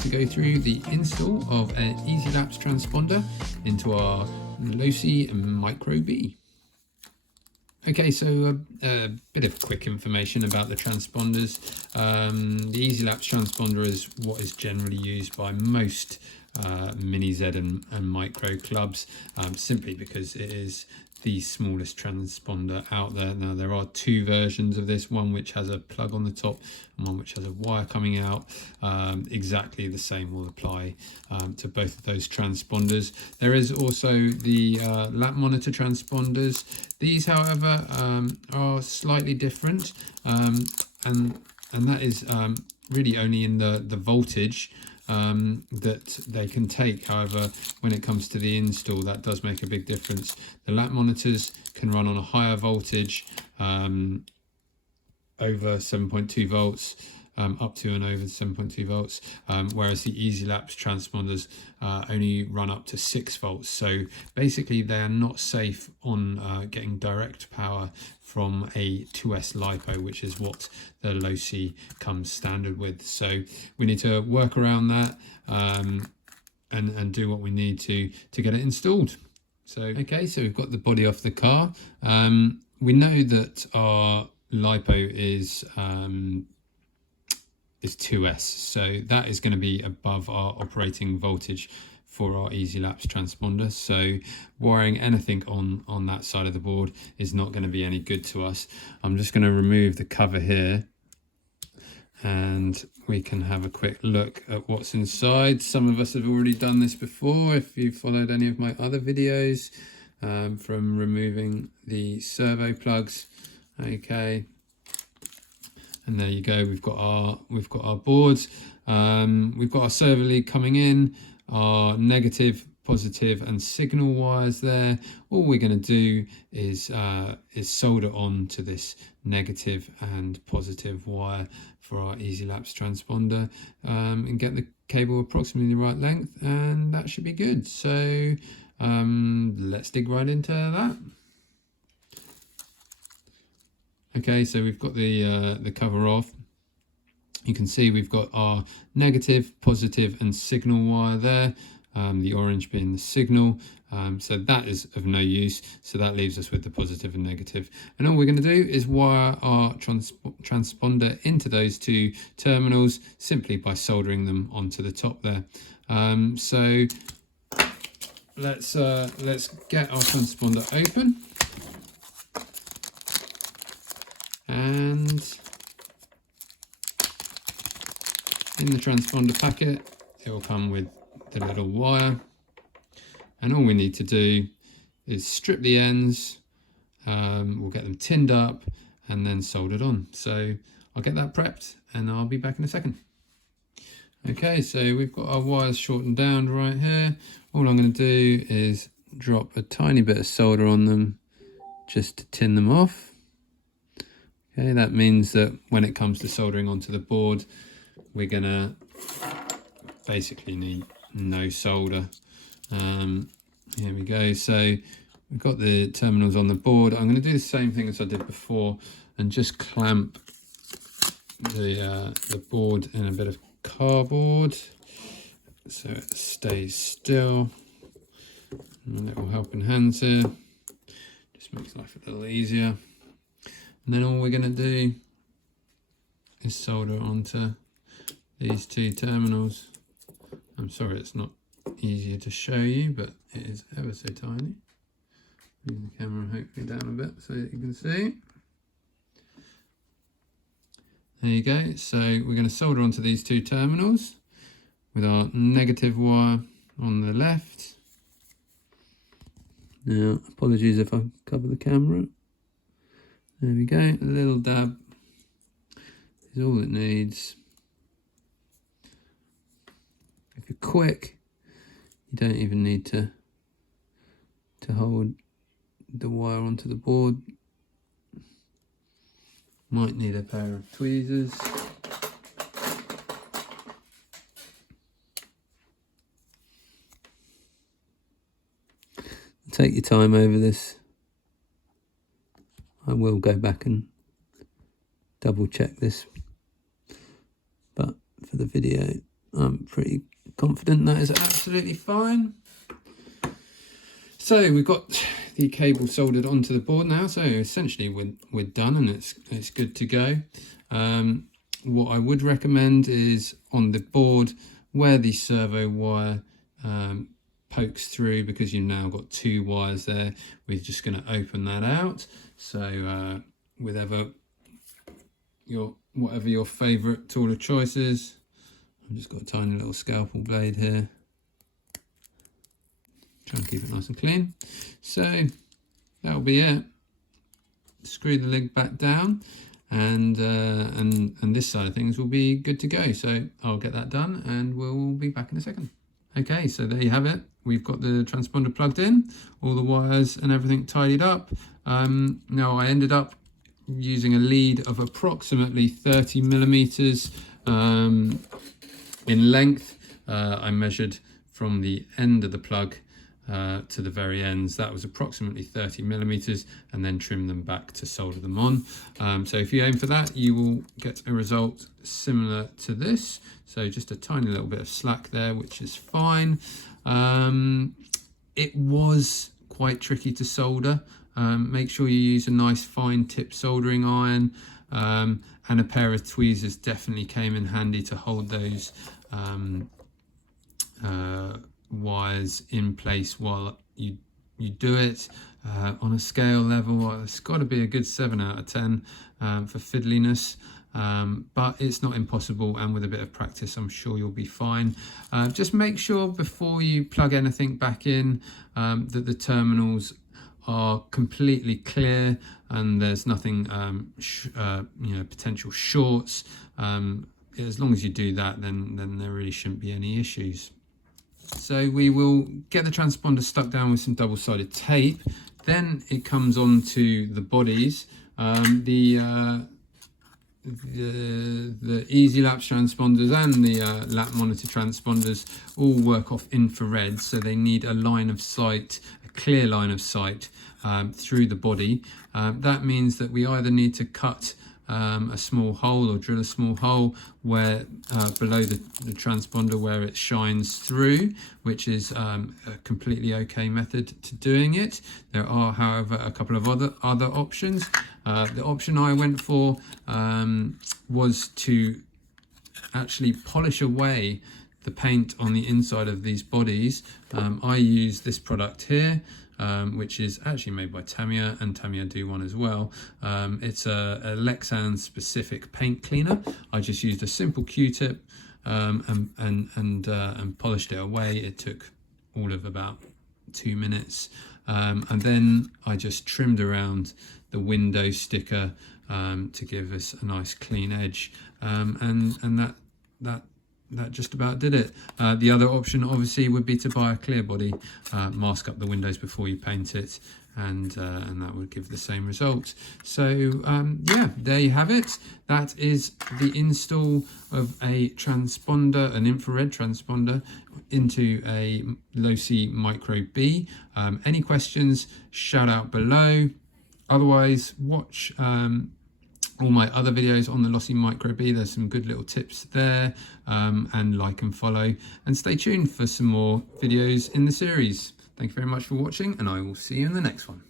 to go through the install of an Easylap transponder into our Losi Micro B. Okay, so a bit of quick information about the transponders. The Easylap transponder is what is generally used by most MiniZ and Micro clubs, simply because it is the smallest transponder out there. Now there are two versions of this, one which has a plug on the top and one which has a wire coming out. Exactly the same will apply to both of those transponders. There is also the lap monitor transponders. These, however, are slightly different, and that is really only in the voltage that they can take. However, when it comes to the install, that does make a big difference. The lap monitors can run on a higher voltage, over 7.2 volts, up to and over 7.2 volts, whereas the Easylap transponders only run up to 6 volts. So basically they are not safe on getting direct power from a 2S LiPo, which is what the Losi comes standard with. So we need to work around that and do what we need to get it installed. So okay, so we've got the body off the car. We know that our LiPo is 2S, so that is going to be above our operating voltage for our Easylap transponder. So wiring anything on that side of the board is not going to be any good to us. I'm just going to remove the cover here and we can have a quick look at what's inside. Some of us have already done this before if you followed any of my other videos, from removing the servo plugs. Okay, and there you go, we've got our boards. We've got our servo lead coming in, our negative, positive and signal wires there. All we're going to do is solder on to this negative and positive wire for our Easylap transponder, and get the cable approximately the right length, and that should be good. So let's dig right into that. Okay, so we've got the cover off. You can see we've got our negative, positive and signal wire there, the orange being the signal. So that is of no use, so that leaves us with the positive and negative. And all we're going to do is wire our transponder into those two terminals simply by soldering them onto the top there. So let's get our transponder open. And in the transponder packet, it will come with the little wire. And all we need to do is strip the ends. We'll get them tinned up and then soldered on. So I'll get that prepped and I'll be back in a second. Okay, so we've got our wires shortened down right here. All I'm going to do is drop a tiny bit of solder on them just to tin them off. Okay, that means that when it comes to soldering onto the board, we're gonna basically need no solder. Here we go. So we've got the terminals on the board. I'm going to do the same thing as I did before and just clamp the board in a bit of cardboard so it stays still. And a little helping hands here. Just makes life a little easier. And then all we're going to do is solder onto these two terminals. I'm sorry it's not easier to show you, but it is ever so tiny. Move the camera hopefully down a bit so that you can see. There you go. So we're going to solder onto these two terminals with our negative wire on the left. Now, apologies if I cover the camera. There we go, a little dab is all it needs. If you're quick, you don't even need to hold the wire onto the board. Might need a pair of tweezers. Take your time over this. I will go back and double check this, but for the video I'm pretty confident that is absolutely fine. So we've got the cable soldered onto the board now, so essentially we're done and it's good to go. What I would recommend is on the board where the servo wire pokes through, because you've now got two wires there, we're just going to open that out. So whatever your favorite tool of choice is, I've just got a tiny little scalpel blade here. Try and keep it nice and clean. So that'll be it. Screw the lid back down, and this side of things will be good to go. So I'll get that done and we'll be back in a second. Okay, so there you have it. We've got the transponder plugged in, all the wires and everything tidied up. Now I ended up using a lead of approximately 30 millimeters in length. I measured from the end of the plug to the very ends. That was approximately 30 millimeters, and then trim them back to solder them on. So if you aim for that, you will get a result similar to this. So just a tiny little bit of slack there, which is fine. It was quite tricky to solder. Make sure you use a nice fine tip soldering iron, and a pair of tweezers definitely came in handy to hold those wires in place while you do it. On a scale level, it's got to be a good 7 out of 10 for fiddliness, but it's not impossible, and with a bit of practice I'm sure you'll be fine. Just make sure before you plug anything back in that the terminals are completely clear and there's nothing potential shorts. As long as you do that, then there really shouldn't be any issues. So we will get the transponder stuck down with some double-sided tape. Then it comes on to the bodies. The Easylap transponders and the lap monitor transponders all work off infrared, so they need a line of sight, a clear line of sight through the body. That means that we either need to cut a small hole or drill a small hole where below the transponder where it shines through, which is a completely okay method to doing it. There are, however, a couple of other options. The option I went for was to actually polish away the paint on the inside of these bodies. I use this product here, which is actually made by Tamiya, and Tamiya do one as well. It's a Lexan specific paint cleaner. I just used a simple Q-tip and polished it away. It took all of about 2 minutes, and then I just trimmed around the window sticker to give us a nice clean edge, and that just about did it. The other option obviously would be to buy a clear body, mask up the windows before you paint it, and that would give the same result. So yeah, there you have it. That is the install of a transponder, an infrared transponder, into a Losi Micro B. Any questions, shout out below. Otherwise, watch all my other videos on the Losi Micro B. There's some good little tips there, and like and follow, and stay tuned for some more videos in the series. Thank you very much for watching, and I will see you in the next one.